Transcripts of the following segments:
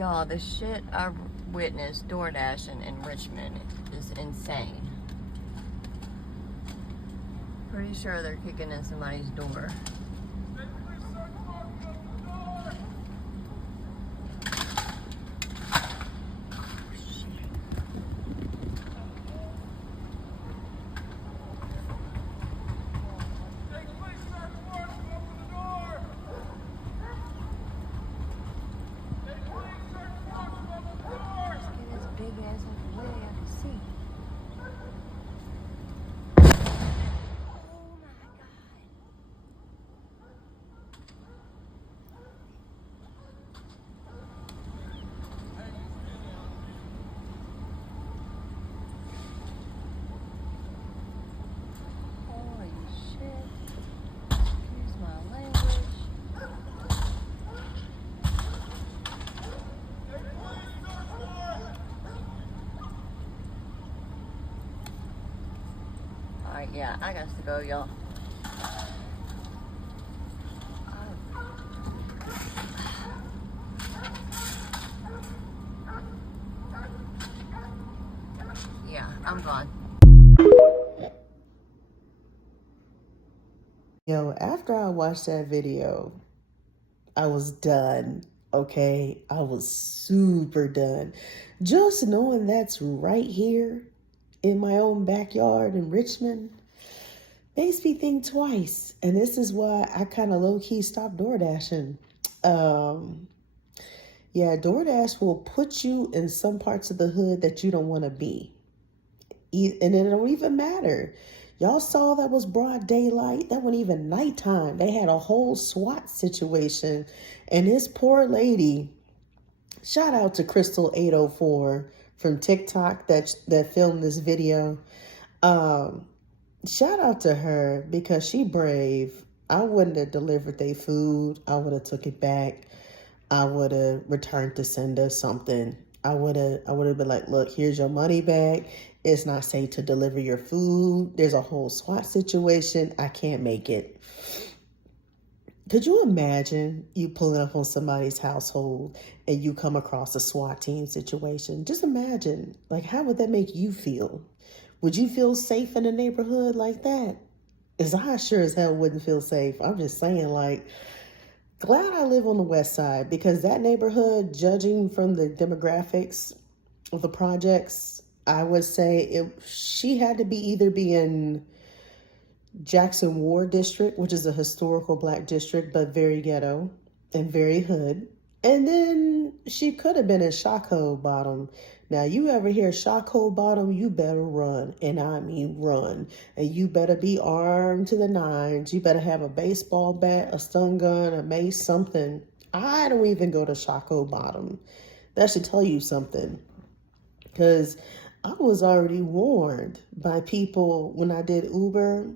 Y'all, the shit I've witnessed door dashing in Richmond is insane. Pretty sure they're kicking in somebody's door. Alright, yeah, I got to go, y'all. Yeah, I'm gone. Yo, after I watched that video, I was done, okay? I was super done. Just knowing that's right here in my own backyard in Richmond makes me think twice. And this is why I kind of low-key stopped DoorDashing. Yeah, DoorDash will put you in some parts of the hood that you don't want to be. And it don't even matter. Y'all saw that was broad daylight. That wasn't even nighttime. They had a whole SWAT situation. And this poor lady, shout out to Crystal 804 from TikTok that filmed this video. Shout out to her because she brave. I wouldn't have delivered their food. I would have took it back. I would have returned to sender something. I would have been like, look, here's your money back. It's not safe to deliver your food. There's a whole SWAT situation. I can't make it. Could you imagine you pulling up on somebody's household and you come across a SWAT team situation? Just imagine, like, how would that make you feel? Would you feel safe in a neighborhood like that? Because I sure as hell wouldn't feel safe. I'm just saying, like, glad I live on the west side because that neighborhood, judging from the demographics of the projects, I would say she had to either be in Jackson Ward District, which is a historical Black district, but very ghetto and very hood. And then she could have been in Shockoe Bottom. Now, you ever hear Shockoe Bottom, you better run, and I mean run. And you better be armed to the nines. You better have a baseball bat, a stun gun, a mace, something. I don't even go to Shockoe Bottom. That should tell you something. Because I was already warned by people when I did Uber.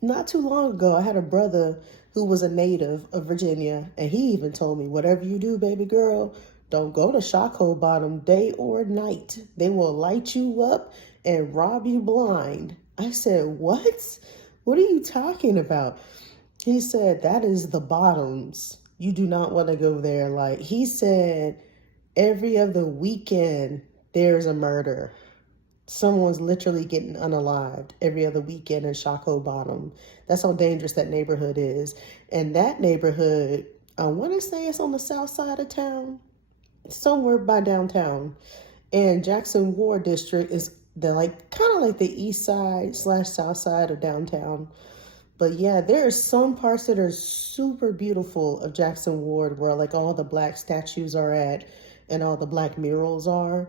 Not too long ago, I had a brother who was a native of Virginia, and he even told me, whatever you do, baby girl, don't go to Shockoe Bottom day or night. They will light you up and rob you blind. I said, what? What are you talking about? He said, that is the bottoms. You do not want to go there. Like, he said, every other weekend, there's a murder. Someone's literally getting unalived every other weekend in Shockoe Bottom. That's how dangerous that neighborhood is. And that neighborhood, I want to say it's on the south side of town, somewhere by downtown. And Jackson Ward District is kind of like the east side / south side of downtown. But yeah, there are some parts that are super beautiful of Jackson Ward where like all the Black statues are at and all the Black murals are.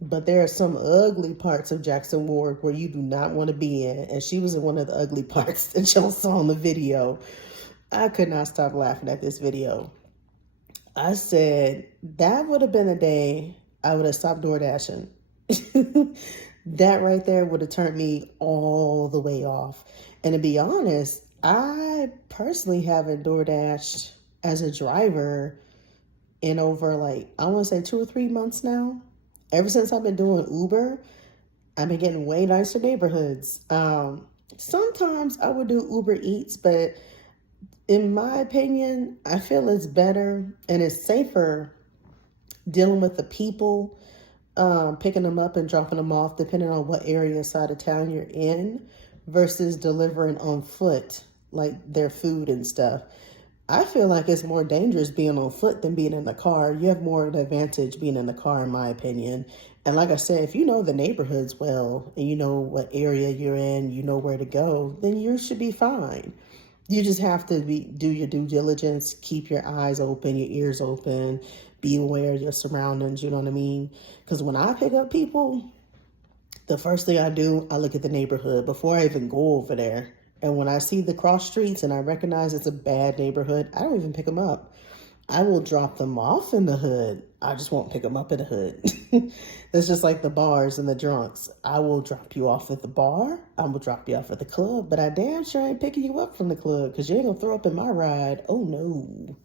But there are some ugly parts of Jackson Ward where you do not want to be in. And she was in one of the ugly parts that y'all saw in the video. I could not stop laughing at this video. I said, that would have been the day I would have stopped DoorDashing. That right there would have turned me all the way off. And to be honest, I personally haven't DoorDashed as a driver in over I want to say 2 or 3 months now. Ever since I've been doing Uber, I've been getting way nicer neighborhoods. Sometimes I would do Uber Eats, but in my opinion, I feel it's better and it's safer dealing with the people, picking them up and dropping them off, depending on what area side of town you're in, versus delivering on foot, like their food and stuff. I feel like it's more dangerous being on foot than being in the car. You have more of an advantage being in the car, in my opinion. And like I said, if you know the neighborhoods well and you know what area you're in, you know where to go, then you should be fine. You just have to do your due diligence, keep your eyes open, your ears open, be aware of your surroundings, you know what I mean? Because when I pick up people, the first thing I do, I look at the neighborhood before I even go over there. And when I see the cross streets and I recognize it's a bad neighborhood, I don't even pick them up. I will drop them off in the hood. I just won't pick them up in the hood. That's just like the bars and the drunks. I will drop you off at the bar. I will drop you off at the club. But I damn sure ain't picking you up from the club because you ain't going to throw up in my ride. Oh, no.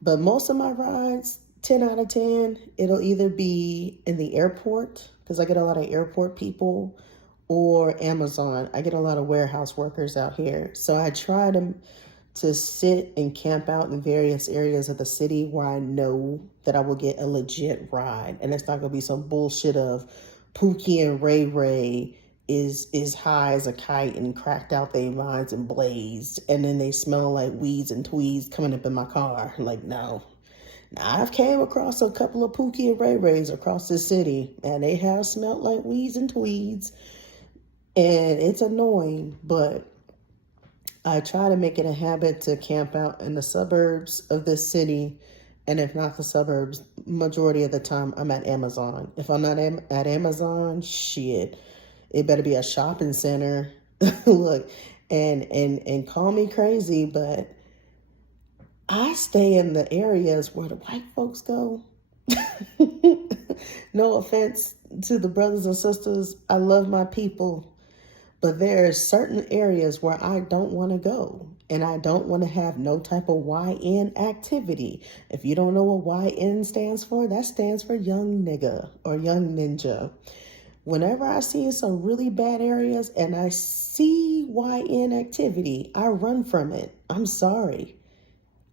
But most of my rides, 10 out of 10, it'll either be in the airport because I get a lot of airport people, or Amazon. I get a lot of warehouse workers out here. So I try to sit and camp out in various areas of the city where I know that I will get a legit ride. And it's not going to be some bullshit of Pookie and Ray Ray is high as a kite and cracked out their minds and blazed. And then they smell like weeds and tweeds coming up in my car. Like, no. Now, I've came across a couple of Pookie and Ray Rays across the city, and they have smelled like weeds and tweeds. And it's annoying, but I try to make it a habit to camp out in the suburbs of this city. And if not the suburbs, majority of the time I'm at Amazon. If I'm not at Amazon, shit, it better be a shopping center. Look, and call me crazy, but I stay in the areas where the white folks go. No offense to the brothers and sisters. I love my people. But there are certain areas where I don't want to go. And I don't want to have no type of YN activity. If you don't know what YN stands for, that stands for young nigga or young ninja. Whenever I see some really bad areas and I see YN activity, I run from it. I'm sorry.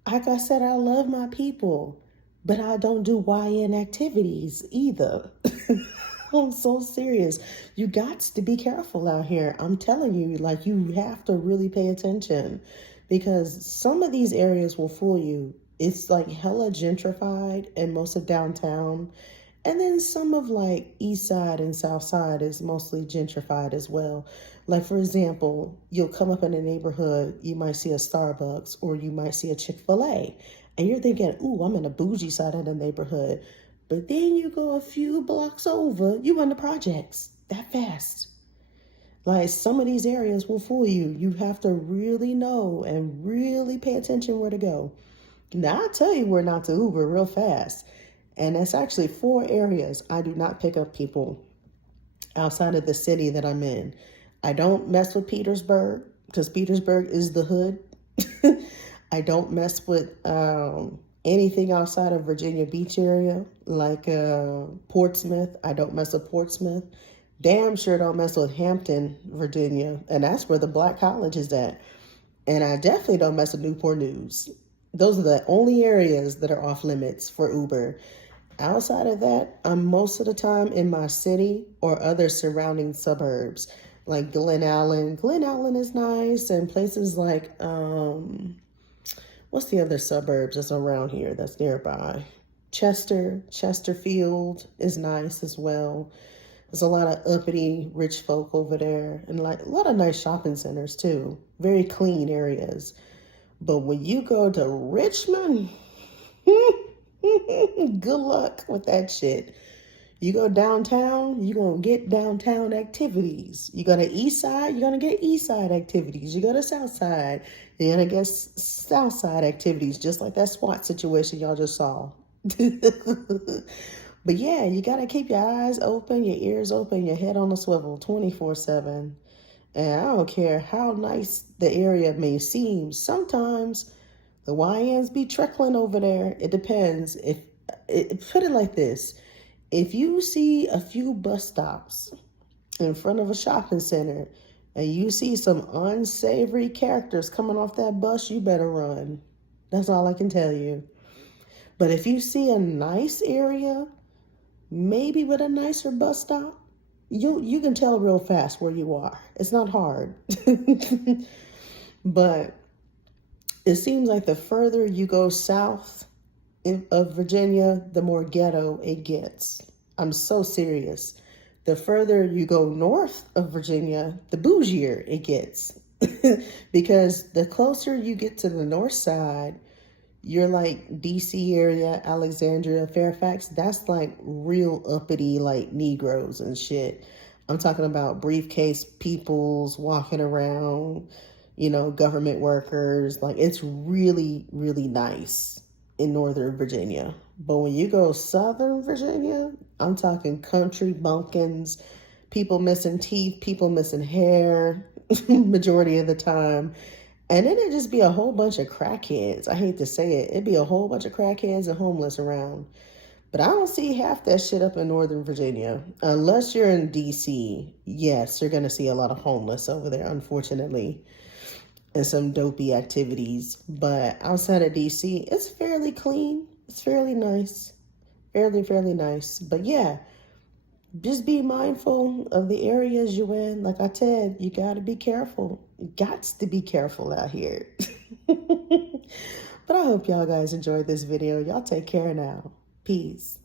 Like I said, I love my people, but I don't do YN activities either. I'm so serious. You got to be careful out here. I'm telling you, like, you have to really pay attention because some of these areas will fool you. It's like hella gentrified in most of downtown. And then some of like East Side and South Side is mostly gentrified as well. Like, for example, you'll come up in a neighborhood, you might see a Starbucks or you might see a Chick-fil-A. And you're thinking, ooh, I'm in a bougie side of the neighborhood. But then you go a few blocks over, you in the projects that fast. Like, some of these areas will fool you. You have to really know and really pay attention where to go. Now, I'll tell you where not to Uber real fast. And that's actually 4 areas I do not pick up people outside of the city that I'm in. I don't mess with Petersburg because Petersburg is the hood. I don't mess with anything outside of Virginia Beach area, like Portsmouth. I don't mess with Portsmouth. Damn sure don't mess with Hampton, Virginia. And that's where the Black College is at. And I definitely don't mess with Newport News. Those are the only areas that are off limits for Uber. Outside of that, I'm most of the time in my city or other surrounding suburbs, like Glen Allen. Glen Allen is nice, and places like, what's the other suburbs that's around here that's nearby? Chesterfield is nice as well. There's a lot of uppity, rich folk over there, and like a lot of nice shopping centers too. Very clean areas. But when you go to Richmond, good luck with that shit. You go downtown, you're going to get downtown activities. You go to east side, you're going to get east side activities. You go to south side, you're going to get south side activities, just like that SWAT situation y'all just saw. But yeah, you got to keep your eyes open, your ears open, your head on a swivel 24/7. And I don't care how nice the area may seem. Sometimes the YNs be trickling over there. It depends. Put it like this. If you see a few bus stops in front of a shopping center and you see some unsavory characters coming off that bus, you better run. That's all I can tell you. But if you see a nice area, maybe with a nicer bus stop, you can tell real fast where you are. It's not hard. But it seems like the further you go south of Virginia, the more ghetto it gets. I'm so serious. The further you go north of Virginia, the bougier it gets. Because the closer you get to the north side, you're like DC area, Alexandria, Fairfax, that's like real uppity, like Negroes and shit. I'm talking about briefcase peoples walking around, government workers. Like, it's really, really nice in Northern Virginia. But when you go Southern Virginia, I'm talking country bumpkins, people missing teeth, people missing hair, majority of the time. And then it'd just be a whole bunch of crackheads. I hate to say it. It'd be a whole bunch of crackheads and homeless around. But I don't see half that shit up in Northern Virginia. Unless you're in DC, yes, you're going to see a lot of homeless over there, unfortunately, and some dopey activities. But outside of DC, it's fairly clean. It's fairly nice. Fairly nice. But yeah, just be mindful of the areas you're in. Like I said, you got to be careful. You got to be careful out here. But I hope y'all guys enjoyed this video. Y'all take care now. Peace.